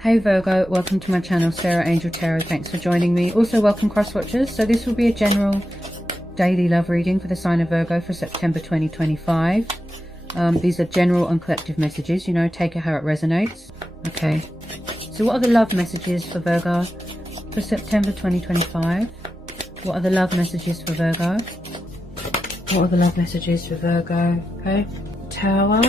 Hey Virgo, welcome to my channel, Sarah Angel Tarot. Thanks for joining me. Also welcome cross watchers. So this will be a general daily love reading for the sign of Virgo for September 2025. These are general and collective messages, you know, take it how it resonates. Okay, so what are the love messages for Virgo for September 2025? What are the love messages for Virgo? What are the love messages for Virgo? Okay, Tower.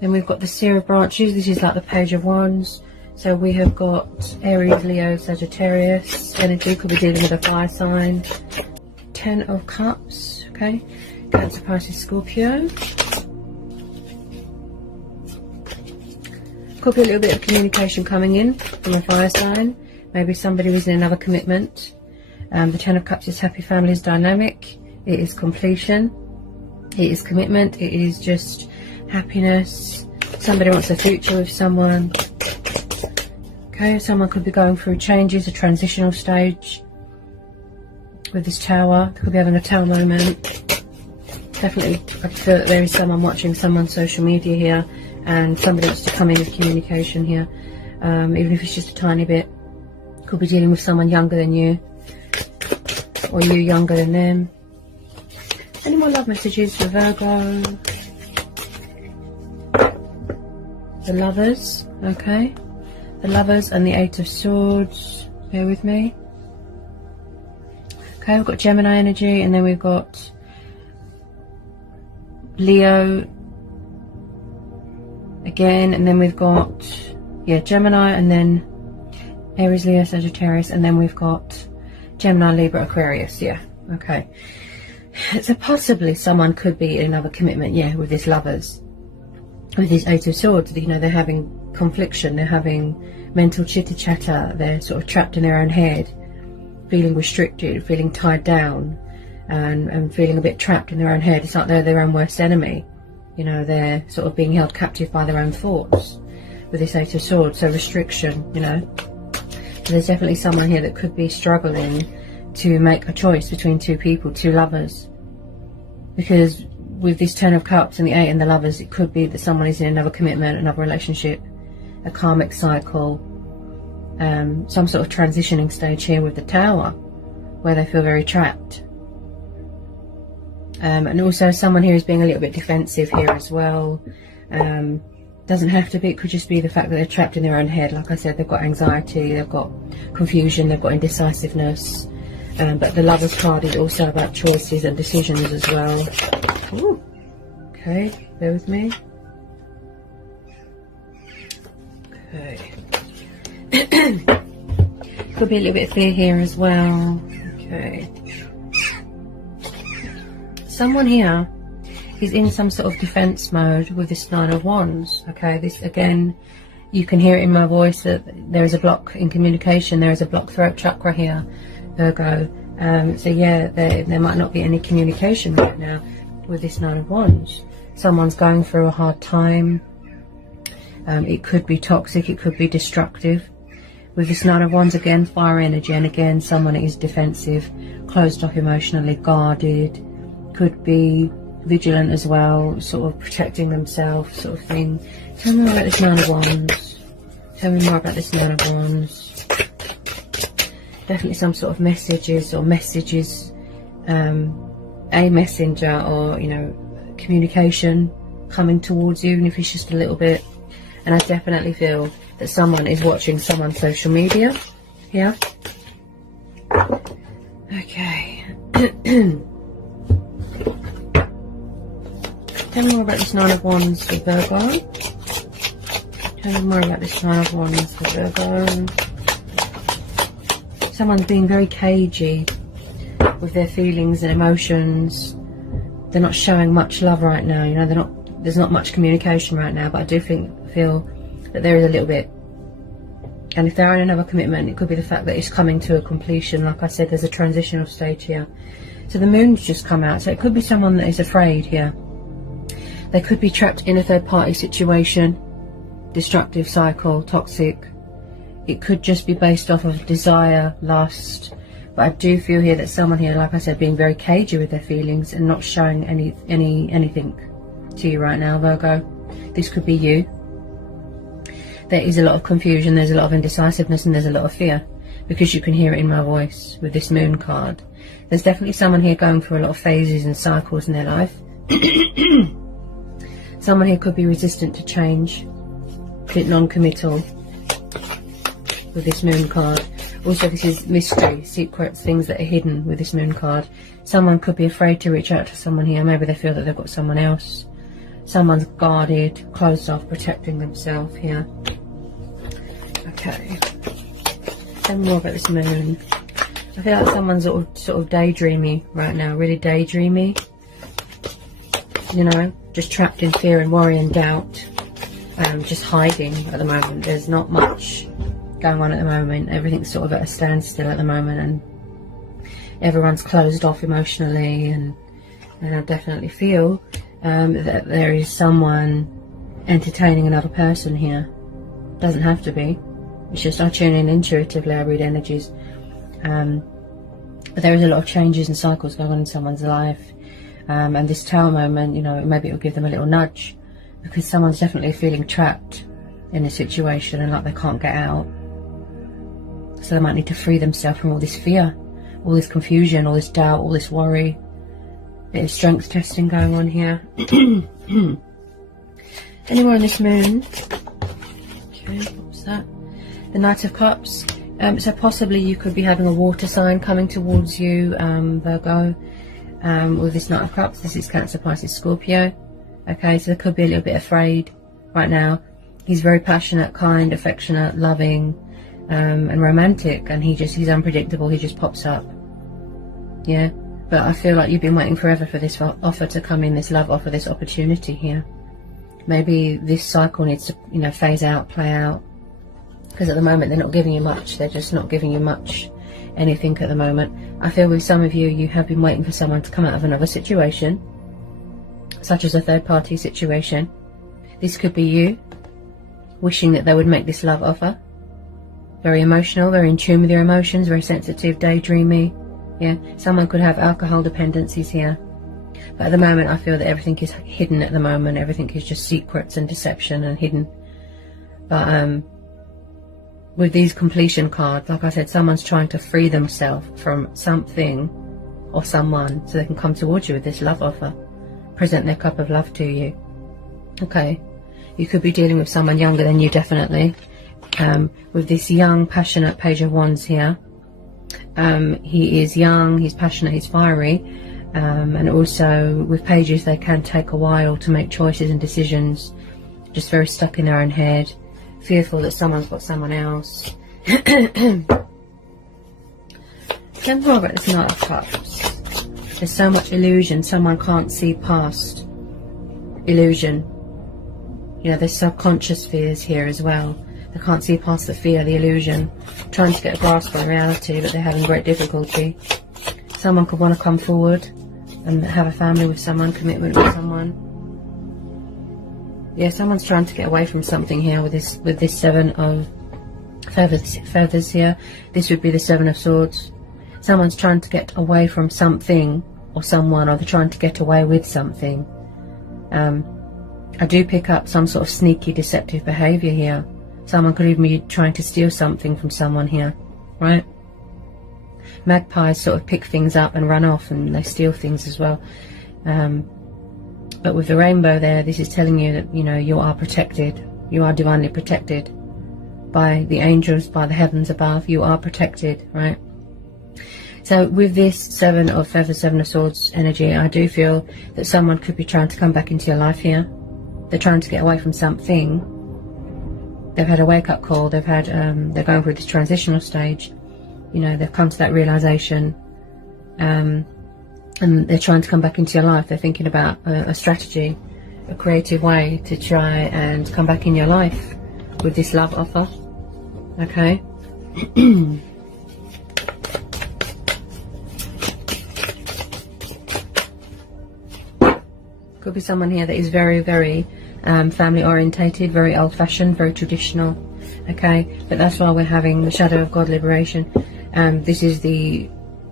Then we've got the Seer of Branches. This is like the Page of Wands. So we have got Aries, Leo, Sagittarius energy. Could be dealing with a fire sign. Ten of Cups. Okay, Cancer, Pisces, Scorpio. Could be a little bit of communication coming in from a fire sign. Maybe somebody was in another commitment. The Ten of Cups is happy families dynamic. It is completion. It is commitment. It is just happiness. Somebody wants a future with someone. Okay, someone could be going through changes, a transitional stage with this Tower. They could be having a Tower moment. Definitely, I feel that there is someone watching someone's social media here, and somebody wants to come in with communication here, even if it's just a tiny bit. Could be dealing with someone younger than you, or you younger than them. Any more love messages for Virgo? The Lovers, okay. The Lovers and the Eight of Swords. Bear with me. Okay, we've got Gemini energy, and then we've got Leo again, and then we've got, yeah, Gemini, and then Aries, Leo, Sagittarius, and then we've got Gemini, Libra, Aquarius. Yeah, okay. So possibly someone could be in another commitment, yeah, with this Lovers. With this Eight of Swords, you know, they're having confliction, they're having mental chitter chatter, they're sort of trapped in their own head, feeling restricted, feeling tied down, and feeling a bit trapped in their own head. It's like they're their own worst enemy, you know, they're sort of being held captive by their own thoughts with this Eight of Swords. So restriction, you know. So there's definitely someone here that could be struggling to make a choice between two people, two lovers, because with this Ten of Cups and the Eight and the Lovers, it could be that someone is in another commitment, another relationship, a karmic cycle, some sort of transitioning stage here with the Tower, where they feel very trapped. And also someone here is being a little bit defensive here as well. Doesn't have to be, it could just be the fact that they're trapped in their own head. Like I said, they've got anxiety, they've got confusion, they've got indecisiveness. But the Lovers card is also about choices and decisions as well. Ooh. Okay, bear with me. Okay. Could be a little bit of fear here as well. Okay. Someone here is in some sort of defense mode with this Nine of Wands. Okay, this again, you can hear it in my voice that there is a block in communication. There is a blocked throat chakra here, Virgo. So yeah, there might not be any communication right now with this Nine of Wands. Someone's going through a hard time. It could be toxic, it could be destructive. With this Nine of Wands, again, fire energy, and again, someone is defensive, closed off emotionally, guarded, could be vigilant as well, sort of protecting themselves, sort of thing. Tell me more about this Nine of Wands. Tell me more about this Nine of Wands. Definitely some sort of messages, a messenger, or, you know, communication coming towards you, even if it's just a little bit. And I definitely feel that someone is watching someone's social media here. Okay. Tell me more about this Nine of Wands for Virgo. Tell me more about this Nine of Wands for Virgo. Someone's being very cagey with their feelings and emotions. They're not showing much love right now, you know, there's not much communication right now, but I do feel that there is a little bit. And if they're in another commitment, it could be the fact that it's coming to a completion. Like I said, there's a transitional stage here. So the moon's just come out, so it could be someone that is afraid here. They could be trapped in a third party situation, destructive cycle, toxic. It could just be based off of desire, lust. But I do feel here that someone here, like I said, being very cagey with their feelings and not showing anything to you right now, Virgo. This could be you. there is a lot of confusion, there's a lot of indecisiveness, and there's a lot of fear, because you can hear it in my voice with this moon card. There's definitely someone here going through a lot of phases and cycles in their life. Someone here could be resistant to change, a bit non-committal with this moon card. Also, this is mystery, secrets, things that are hidden with this moon card. Someone could be afraid to reach out to someone here. Maybe they feel that they've got someone else. Someone's guarded, closed off, protecting themselves here. Okay. Tell me more about this moon. I feel like someone's sort of daydreamy right now, really daydreamy. You know, just trapped in fear and worry and doubt. Just hiding at the moment. There's not much going on at the moment. Everything's sort of at a standstill at the moment, and everyone's closed off emotionally, and I definitely feel that there is someone entertaining another person here. Doesn't have to be. It's just I tune in intuitively, I read energies. But there is a lot of changes and cycles going on in someone's life. And this Tower moment, you know, maybe it will give them a little nudge, because someone's definitely feeling trapped in a situation and like they can't get out. So they might need to free themselves from all this fear, all this confusion, all this doubt, all this worry. Bit of strength testing going on here. Anywhere on this moon? Okay, what's that? The Knight of Cups. So possibly you could be having a water sign coming towards you, Virgo. With this Knight of Cups, this is Cancer, Pisces, Scorpio. Okay, so they could be a little bit afraid right now. He's very passionate, kind, affectionate, loving, and romantic, and he's unpredictable. He just pops up. Yeah, but I feel like you've been waiting forever for this offer to come in, this love offer, this opportunity here. Maybe this cycle needs to, you know, phase out, play out, because at the moment they're not giving you much. They're just not giving you much, anything at the moment. I feel with some of you, you have been waiting for someone to come out of another situation, such as a third-party situation. This could be you wishing that they would make this love offer. Very emotional, very in tune with your emotions, very sensitive, daydreamy. Yeah, someone could have alcohol dependencies here. But at the moment, I feel that everything is hidden at the moment. Everything is just secrets and deception and hidden. But with these completion cards, like I said, someone's trying to free themselves from something or someone so they can come towards you with this love offer. Present their cup of love to you. Okay. You could be dealing with someone younger than you, definitely. With this young, passionate Page of Wands here. He is young, he's passionate, he's fiery. And also with pages, they can take a while to make choices and decisions. Just very stuck in their own head. Fearful that someone's got someone else. Tell me more about this Knight of Cups. There's so much illusion. Someone can't see past illusion. You know, there's subconscious fears here as well. They can't see past the fear, the illusion. Trying to get a grasp on reality, but they're having great difficulty. Someone could want to come forward and have a family with someone, commitment with someone. Yeah, someone's trying to get away from something here with this Seven of feathers here. This would be the Seven of Swords. Someone's trying to get away from something or someone, or they're trying to get away with something. I do pick up some sort of sneaky, deceptive behaviour here. Someone could even be trying to steal something from someone here, right? Magpies sort of pick things up and run off, and they steal things as well. But with the rainbow there, this is telling you that, you know, you are protected. You are divinely protected by the angels, by the heavens above. You are protected, right? So with this Seven of Feathers, Seven of Swords energy, I do feel that someone could be trying to come back into your life here. They're trying to get away from something. They've had a wake-up call. They've had, they're going through this transitional stage. You know, they've come to that realization. And they're trying to come back into your life. They're thinking about a strategy, a creative way to try and come back in your life with this love offer. Okay. Could be someone here that is very, very family orientated, very old fashioned, very traditional. Okay, but that's why we're having the Shadow of God liberation. This is the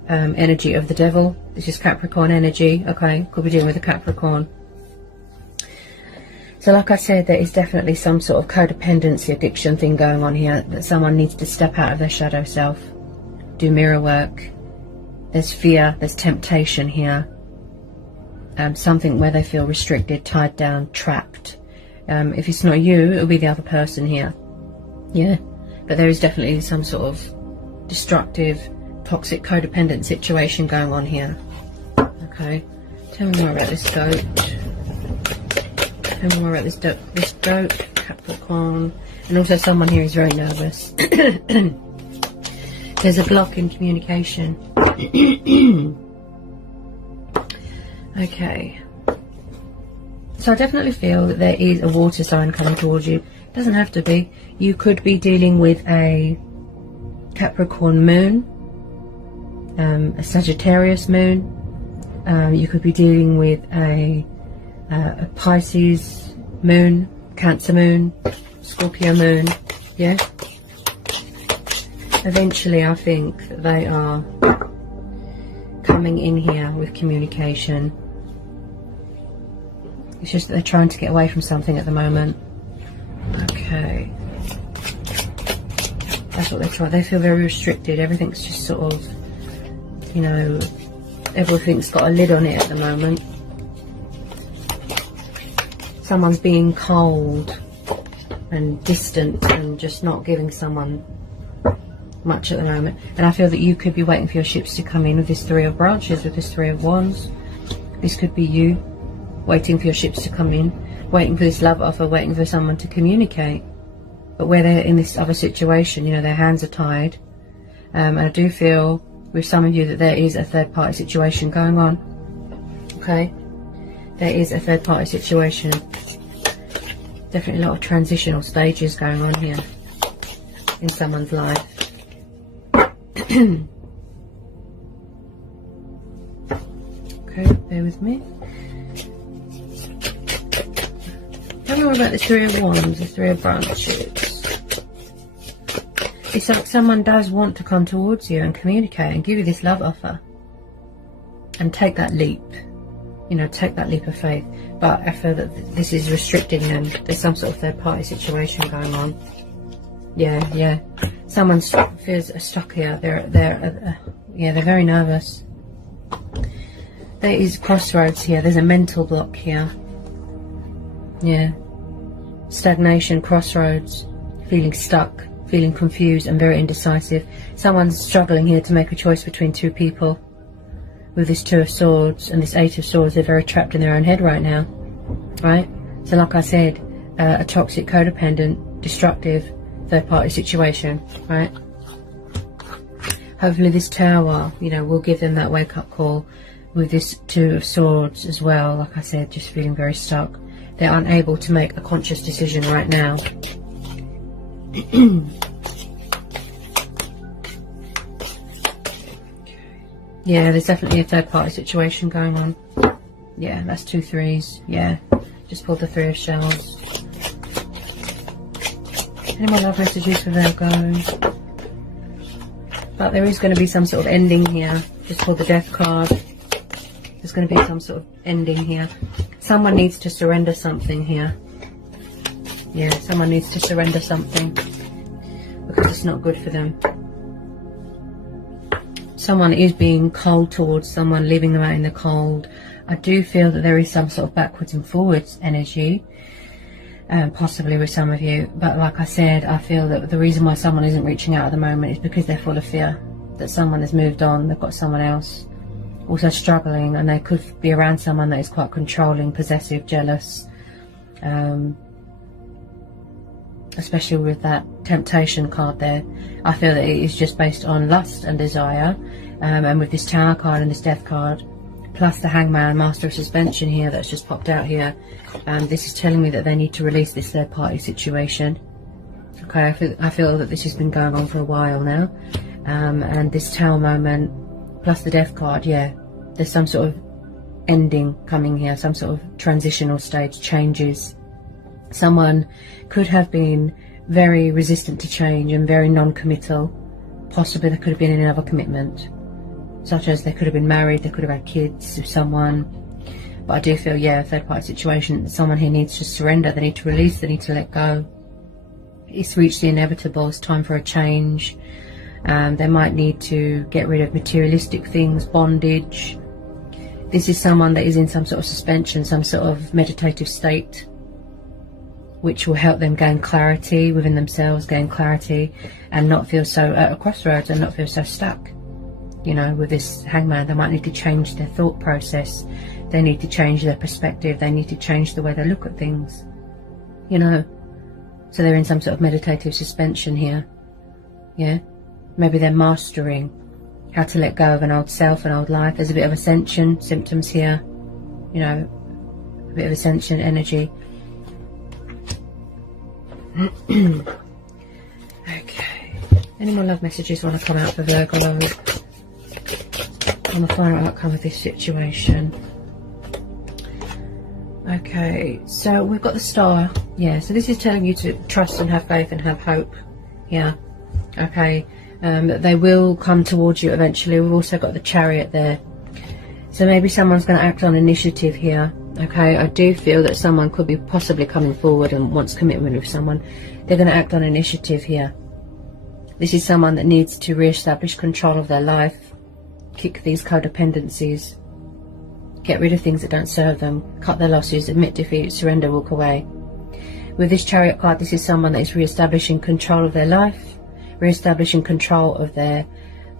energy of the devil. This is Capricorn energy. Okay, could be dealing with a Capricorn. So like I said, there is definitely some sort of codependency addiction thing going on here, that someone needs to step out of their shadow self, do mirror work. There's fear, there's temptation here. Something where they feel restricted, tied down, trapped. If it's not you, it'll be the other person here. Yeah, but there is definitely some sort of destructive, toxic, codependent situation going on here. Okay, tell me more about this goat. Tell me more about this goat, Capricorn. And also someone here is very nervous. There's a block in communication. Okay. So I definitely feel that there is a water sign coming towards you. It doesn't have to be. You could be dealing with a Capricorn moon, a Sagittarius moon. You could be dealing with a Pisces moon, Cancer moon, Scorpio moon. Yeah. Eventually, I think that they are coming in here with communication. It's just that they're trying to get away from something at the moment. Okay. That's what they're trying. They feel very restricted. Everything's just sort of, you know, everything's got a lid on it at the moment. Someone's being cold and distant and just not giving someone much at the moment. And I feel that you could be waiting for your ships to come in with this Three of Branches, with this Three of Wands. This could be you waiting for your ships to come in, waiting for this love offer, waiting for someone to communicate. But where they're in this other situation, you know, their hands are tied. And I do feel with some of you that there is a third party situation going on. Okay, there is a third party situation. Definitely a lot of transitional stages going on here in someone's life. Okay, bear with me. Tell me more about the Three of Wands, the Three of Branches. It's like someone does want to come towards you and communicate and give you this love offer. And take that leap. You know, take that leap of faith. But I feel that this is restricting them. There's some sort of third party situation going on. Yeah. Someone feels stuck here. They're very nervous. There is crossroads here. There's a mental block here. Yeah. Stagnation, crossroads, feeling stuck, feeling confused and very indecisive. Someone's struggling here to make a choice between two people. With this Two of Swords and this Eight of Swords, they're very trapped in their own head right now. Right? So like I said, a toxic, codependent, destructive, third party situation. Right? Hopefully this Tower, you know, will give them that wake up call with this Two of Swords as well. Like I said, just feeling very stuck. They're unable to make a conscious decision right now. Yeah, there's definitely a third party situation going on. Yeah, that's 2 threes. Yeah, just pulled the Three of Shells. Any more love messages for Virgo? But there is going to be some sort of ending here. Just pulled the Death card. There's going to be some sort of ending here. Someone needs to surrender something here. Yeah, someone needs to surrender something because it's not good for them. Someone is being cold towards someone, leaving them out in the cold. I do feel that there is some sort of backwards and forwards energy, possibly with some of you. But like I said, I feel that the reason why someone isn't reaching out at the moment is because they're full of fear that someone has moved on, they've got someone else. Also struggling, and they could be around someone that is quite controlling, possessive, jealous, especially with that temptation card there. I feel that it is just based on lust and desire, and with this Tower card and this Death card plus the Hangman, Master of Suspension here that's just popped out here, this is telling me that they need to release this third party situation. Okay, I feel that this has been going on for a while now, and this Tower moment plus the Death card, yeah, there's some sort of ending coming here, some sort of transitional stage, changes. Someone could have been very resistant to change and very non-committal. Possibly there could have been in another commitment, such as they could have been married, they could have had kids with someone. But But I do feel, yeah, a third party situation, someone here needs to surrender, they need to release, they need to let go. It's reached the inevitable, it's time for a change. They might need to get rid of materialistic things, bondage. This is someone that is in some sort of suspension, some sort of meditative state, which will help them gain clarity within themselves, gain clarity, and not feel so at a crossroads and not feel so stuck. You know, with this Hangman, they might need to change their thought process. They need to change their perspective. They need to change the way they look at things. You know, so they're in some sort of meditative suspension here. Yeah, maybe they're mastering how to let go of an old self, an old life. There's a bit of ascension symptoms here. You know, a bit of ascension energy. Okay, any more love messages want to come out for Virgo love on the final outcome of this situation? Okay, so we've got the Star. Yeah, so this is telling you to trust and have faith and have hope. Yeah, okay, that they will come towards you eventually. We've also got the Chariot there, so maybe someone's going to act on initiative here. Okay, I do feel that someone could be possibly coming forward and wants commitment with someone. They're going to act on initiative here. This is someone that needs to re-establish control of their life, kick these codependencies, get rid of things that don't serve them, cut their losses, admit defeat, surrender, walk away. With this Chariot card, this is someone that is re-establishing control of their life, re-establishing control of their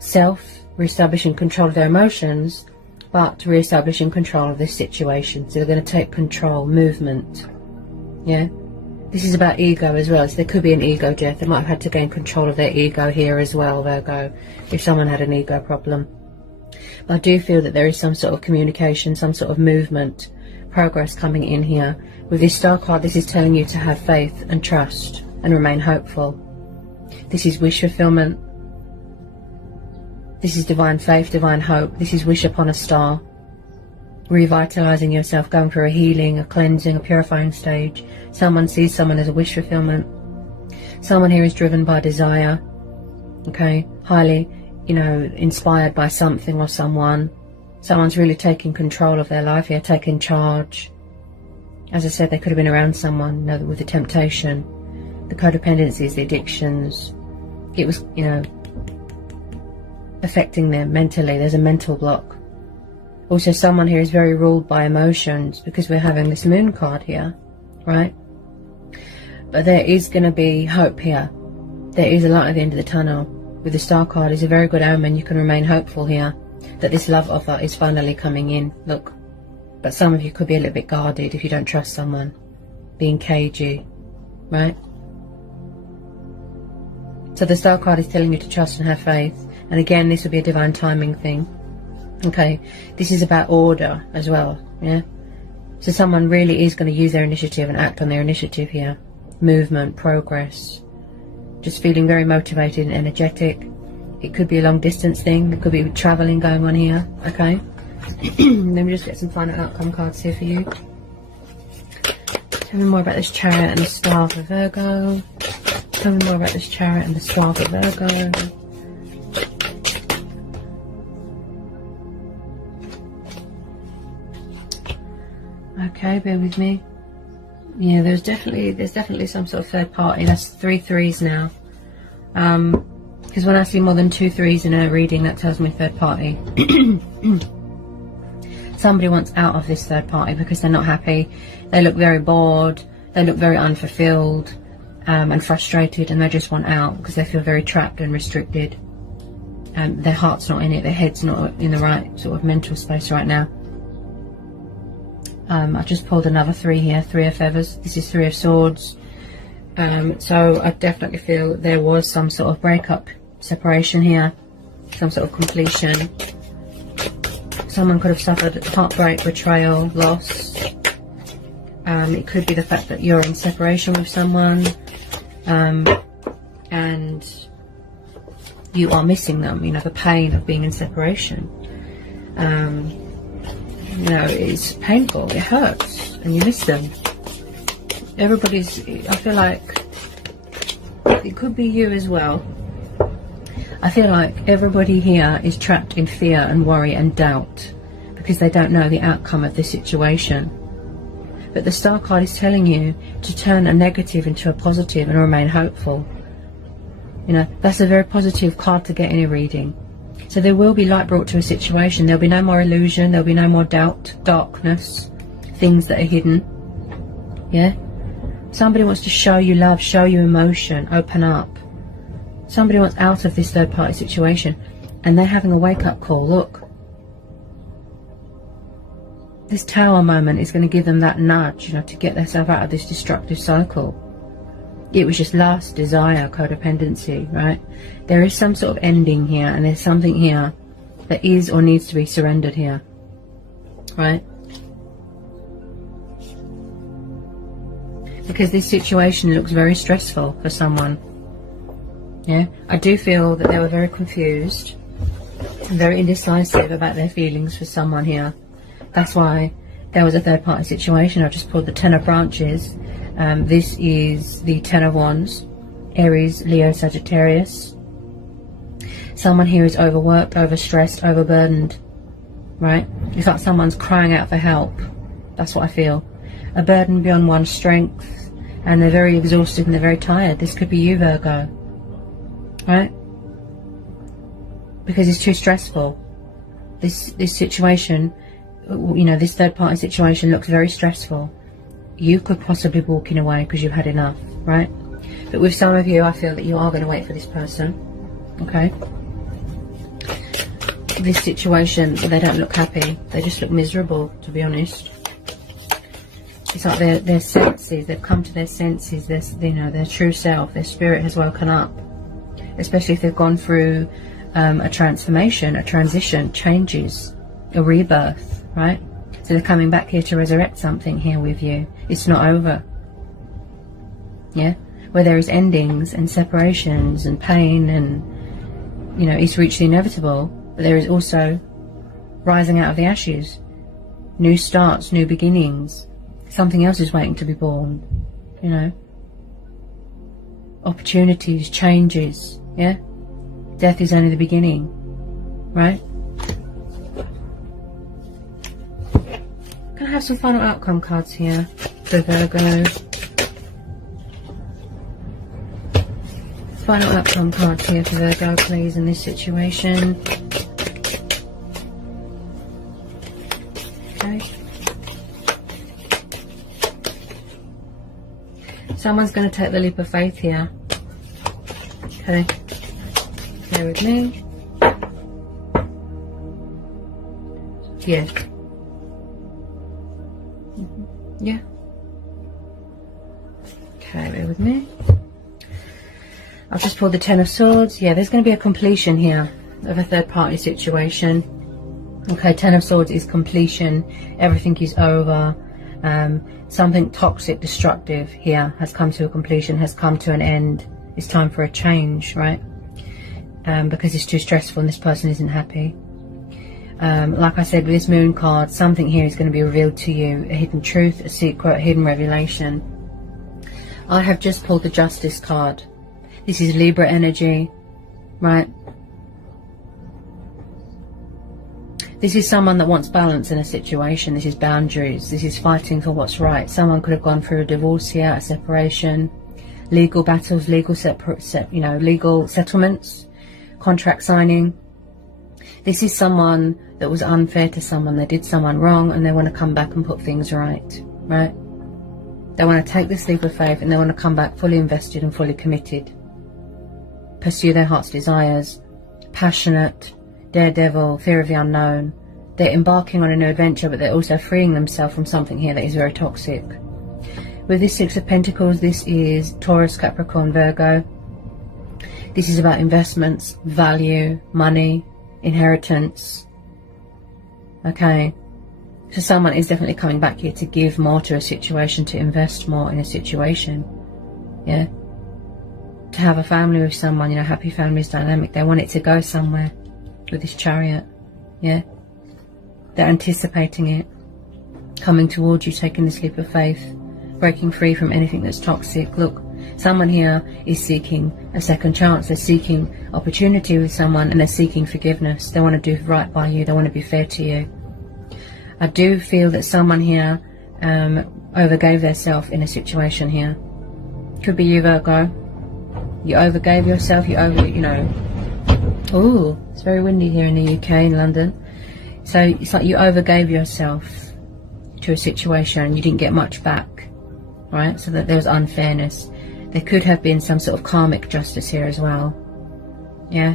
self, re-establishing control of their emotions, but re-establishing control of this situation. So they're going to take control, movement. Yeah, this is about ego as well. So there could be an ego death. They might have had to gain control of their ego here as well, Virgo, if someone had an ego problem. But I do feel that there is some sort of communication, some sort of movement, progress coming in here. With this Star card, this is telling you to have faith and trust and remain hopeful. This is wish fulfillment. This is divine faith, divine hope. This is wish upon a star. Revitalizing yourself, going through a healing, a cleansing, a purifying stage. Someone sees someone as a wish fulfillment. Someone here is driven by desire. Okay, highly, you know, inspired by something or someone. Someone's really taking control of their life here, taking charge. As I said, they could have been around someone, you know, with the temptation, the codependencies, the addictions. It was, you know, affecting them mentally. There's a mental block. Also, someone here is very ruled by emotions, because we're having this Moon card here, right? But there is going to be hope here. There is a light at the end of the tunnel. With the Star card, it's a very good omen. You can remain hopeful here that this love offer is finally coming in. Look, but some of you could be a little bit guarded if you don't trust someone, being cagey, right? So the Star card is telling you to trust and have faith. And again, this will be a divine timing thing. Okay, this is about order as well, yeah? So someone really is going to use their initiative and act on their initiative here. Movement, progress. Just feeling very motivated and energetic. It could be a long distance thing. There could be travelling going on here, okay? Let me just get some final outcome cards here for you. Tell me more about this Chariot and the Star for Virgo. Tell me more about this Chariot and the Star for Virgo. Okay, bear with me. Yeah, there's definitely some sort of third party. That's 3 threes now. Because when I see more than 2 threes in a reading, that tells me third party. Somebody wants out of this third party because they're not happy. They look very bored. They look very unfulfilled and frustrated, and they just want out because they feel very trapped and restricted. Their heart's not in it. Their head's not in the right sort of mental space right now. I just pulled another 3 here, 3 of feathers. This is 3 of swords. So I definitely feel there was some sort of breakup, separation here, some sort of completion. Someone could have suffered heartbreak, betrayal, loss. It could be the fact that you're in separation with someone, and you are missing them, you know, the pain of being in separation. You know, it's painful, it hurts, and you miss them. I feel like it could be you as well. I feel like everybody here is trapped in fear and worry and doubt because they don't know the outcome of the situation. But the Star card is telling you to turn a negative into a positive and remain hopeful. You know, that's a very positive card to get in a reading. So there will be light brought to a situation. There'll be no more illusion. There'll be no more doubt, darkness, things that are hidden. Yeah? Somebody wants to show you love, show you emotion, open up. Somebody wants out of this third party situation, and they're having a wake-up call. Look, this Tower moment is going to give them that nudge, you know, to get themselves out of this destructive cycle. It was just lust, desire, codependency, right? There is some sort of ending here, and there's something here that is or needs to be surrendered here, right? Because this situation looks very stressful for someone. Yeah, I do feel that they were very confused and very indecisive about their feelings for someone here. That's why there was a third party situation. I just pulled the Ten of Branches. This is the Ten of Wands, Aries, Leo, Sagittarius. Someone here is overworked, overstressed, overburdened, right? It's like someone's crying out for help. That's what I feel. A burden beyond one's strength, and they're very exhausted and they're very tired. This could be you, Virgo, right? Because it's too stressful. This situation, you know, this third party situation looks very stressful. You could possibly be walking away because you've had enough, right? But with some of you, I feel that you are going to wait for this person, okay? This situation, they don't look happy. They just look miserable, to be honest. It's like their senses, they've come to their senses, you know, their true self, their spirit has woken up. Especially if they've gone through a transformation, a transition, changes, a rebirth, right? So they're coming back here to resurrect something here with you. It's not over. Yeah? Where there is endings and separations and pain and, you know, it's reached the inevitable. But there is also rising out of the ashes. New starts, new beginnings. Something else is waiting to be born, you know. Opportunities, changes, yeah? Death is only the beginning, right? Can I have some final outcome cards here for Virgo? Final outcome cards here for Virgo, please, in this situation. Okay. Someone's going to take the leap of faith here. Okay. Bear with me. Yeah. Yeah. Okay, bear with me. I've just pulled the Ten of Swords. Yeah, there's going to be a completion here of a third party situation. Okay, Ten of Swords is completion. Everything is over. Something toxic, destructive here has come to a completion, has come to an end. It's time for a change, right? Because it's too stressful and this person isn't happy. Like I said, with this Moon card, something here is going to be revealed to you. A hidden truth, a secret, a hidden revelation. I have just pulled the Justice card. This is Libra energy, right? This is someone that wants balance in a situation. This is boundaries. This is fighting for what's right. Someone could have gone through a divorce here, a separation, legal battles, legal legal settlements, contract signing. This is someone that was unfair to someone. They did someone wrong and they want to come back and put things right, right? They want to take this leap of faith and they want to come back fully invested and fully committed. Pursue their heart's desires, passionate, daredevil, fear of the unknown. They're embarking on a new adventure, but they're also freeing themselves from something here that is very toxic. With this Six of Pentacles, this is Taurus, Capricorn, Virgo. This is about investments, value, money, inheritance. Okay, so someone is definitely coming back here to give more to a situation, to invest more in a situation. Yeah, to have a family with someone, you know, happy families, dynamic. They want it to go somewhere with this Chariot. Yeah, they're anticipating it coming towards you, taking this leap of faith, breaking free from anything that's toxic. Look, someone here is seeking a second chance. They're seeking opportunity with someone and they're seeking forgiveness. They want to do right by you. They want to be fair to you. I do feel that someone here overgave themselves in a situation here. Could be you, Virgo. You overgave yourself, you know. Ooh, it's very windy here in the UK, in London. So it's like you overgave yourself to a situation, you didn't get much back, right? So that there was unfairness. There could have been some sort of karmic justice here as well. Yeah.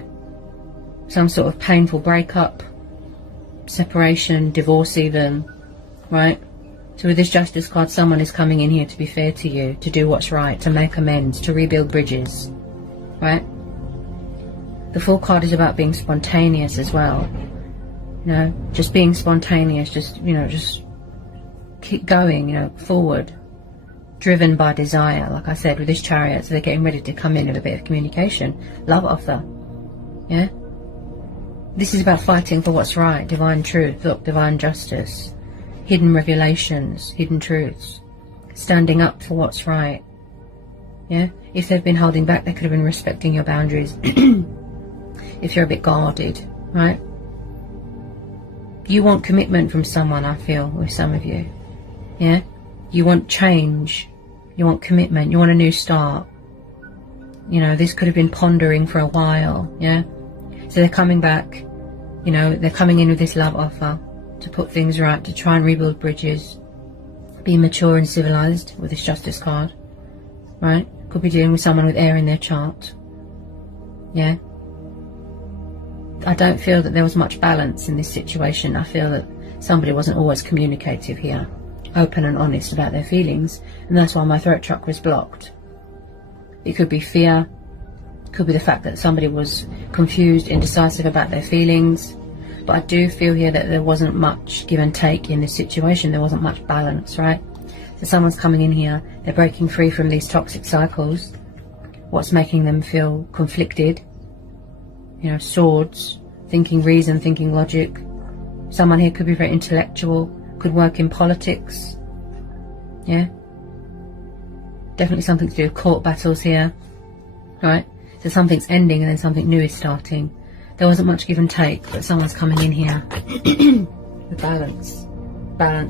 Some sort of painful breakup, separation, divorce even, right? So with this Justice card, someone is coming in here to be fair to you, to do what's right, to make amends, to rebuild bridges, right? The Fool card is about being spontaneous as well. You know, just being spontaneous, just, you know, just keep going, you know, forward, driven by desire. Like I said, with this Chariot, so they're getting ready to come in with a bit of communication, love offer, yeah? This is about fighting for what's right, divine truth, look, divine justice, hidden revelations, hidden truths, standing up for what's right, yeah? If they've been holding back, they could have been respecting your boundaries. If you're a bit guarded, right? You want commitment from someone, I feel, with some of you, yeah? You want change, you want commitment, you want a new start. You know, this could have been pondering for a while, yeah? So they're coming back, you know, they're coming in with this love offer to put things right, to try and rebuild bridges, be mature and civilized with this Justice card, right? Could be dealing with someone with air in their chart, yeah? I don't feel that there was much balance in this situation. I feel that somebody wasn't always communicative here, open and honest about their feelings, and that's why my throat chakra is blocked. It could be fear, could be the fact that somebody was confused, indecisive about their feelings, but I do feel here that there wasn't much give and take in this situation. There wasn't much balance, right? So someone's coming in here, they're breaking free from these toxic cycles. What's making them feel conflicted? You know, swords, thinking reason, thinking logic. Someone here could be very intellectual, could work in politics, yeah? Definitely something to do with court battles here, right? So something's ending and then something new is starting. There wasn't much give and take, but someone's coming in here with balance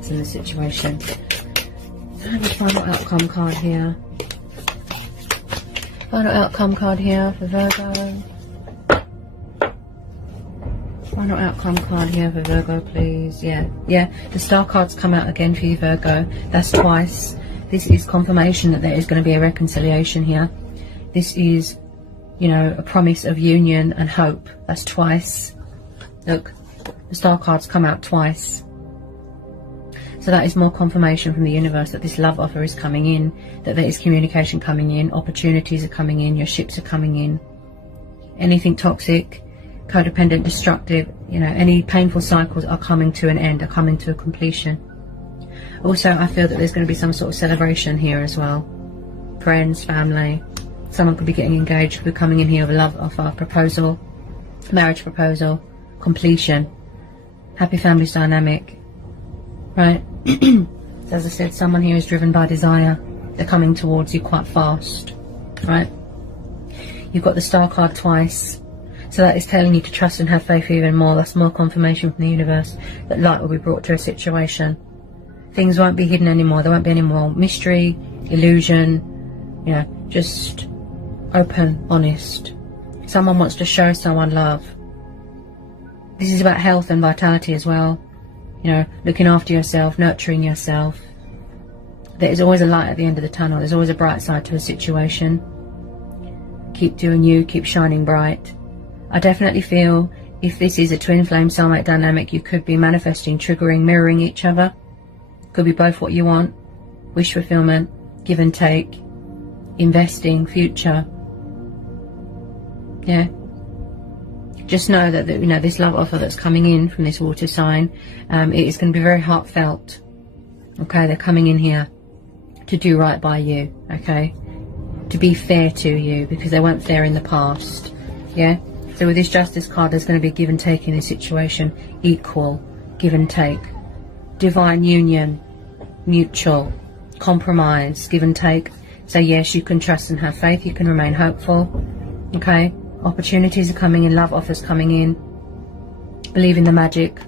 in the situation. And the final outcome card here. Final outcome card here for Virgo. Final outcome card here for Virgo, please. Yeah, the Star card's come out again for you, Virgo. That's twice. This is confirmation that there is going to be a reconciliation here. This is, you know, a promise of union and hope. That's twice. Look, the Star card's come out twice. So that is more confirmation from the universe that this love offer is coming in, that there is communication coming in, opportunities are coming in, your ships are coming in. Anything toxic, codependent, destructive, you know, any painful cycles are coming to an end, are coming to a completion. Also, I feel that there's going to be some sort of celebration here as well. Friends, family, someone could be getting engaged, could be coming in here with a love offer, proposal, marriage proposal, completion, happy families dynamic, right? So as I said, someone here is driven by desire. They're coming towards you quite fast, right? You've got the Star card twice. So that is telling you to trust and have faith even more. That's more confirmation from the universe that light will be brought to a situation. Things won't be hidden anymore. There won't be any more mystery, illusion, you know, just open, honest. Someone wants to show someone love. This is about health and vitality as well. You know, looking after yourself, nurturing yourself. There is always a light at the end of the tunnel. There's always a bright side to a situation. Keep doing you, keep shining bright. I definitely feel if this is a twin flame soulmate dynamic, you could be manifesting, triggering, mirroring each other. Could be both what you want. Wish fulfillment, give and take, investing, future. Yeah. Just know that, you know, this love offer that's coming in from this water sign, it is going to be very heartfelt. Okay, they're coming in here to do right by you. Okay, to be fair to you because they weren't fair in the past. Yeah. So with this Justice card, there's going to be give and take in this situation, equal, give and take, divine union, mutual, compromise, give and take. So yes, you can trust and have faith, you can remain hopeful, okay? Opportunities are coming in, love offers coming in, believe in the magic,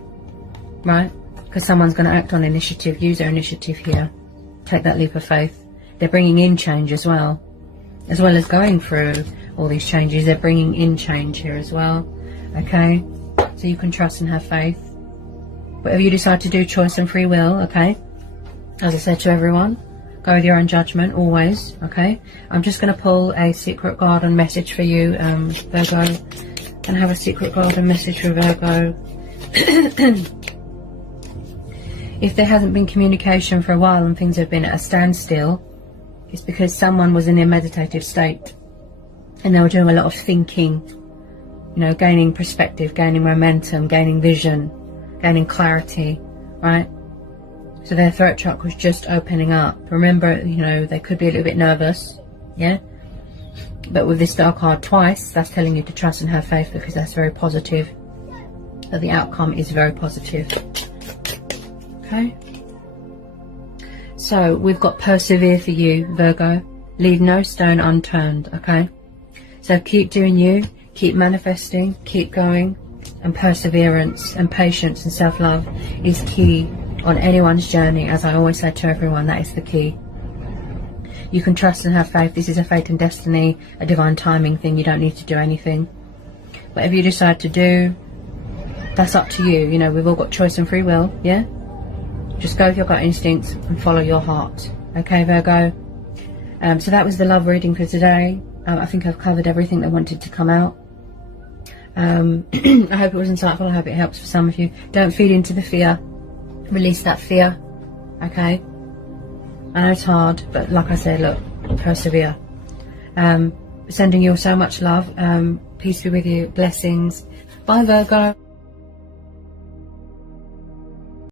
right? because someone's going to act on initiative, use their initiative here. Take that leap of faith. They're bringing in change as well as going through all these changes. They're bringing in change here as well. Okay, so you can trust and have faith. Whatever you decide to do, choice and free will. Okay, as I said to everyone, go with your own judgment always. Okay, I'm just going to pull a secret garden message for you, Virgo. Can I have a secret garden message for Virgo? If there hasn't been communication for a while and things have been at a standstill, it's because someone was in a meditative state and they were doing a lot of thinking, you know, gaining perspective, gaining momentum, gaining vision, gaining clarity, right? So their throat chakra was just opening up. Remember, you know, they could be a little bit nervous, yeah? But with this dark card twice, that's telling you to trust and have faith, because that's very positive. That the outcome is very positive. Okay? So we've got persevere for you, Virgo. Leave no stone unturned, okay? So keep doing you, keep manifesting, keep going, and perseverance and patience and self-love is key on anyone's journey. As I always say to everyone, that is the key. You can trust and have faith. This is a fate and destiny, a divine timing thing. You don't need to do anything. Whatever you decide to do, that's up to you. You know, we've all got choice and free will, yeah? Just go with your gut instincts and follow your heart. Okay, Virgo? So that was the love reading for today. I think I've covered everything that wanted to come out. I hope it was insightful. I hope it helps for some of you. Don't feed into the fear. Release that fear. Okay? I know it's hard, but like I said, look, persevere. Sending you all so much love. Peace be with you. Blessings. Bye, Virgo.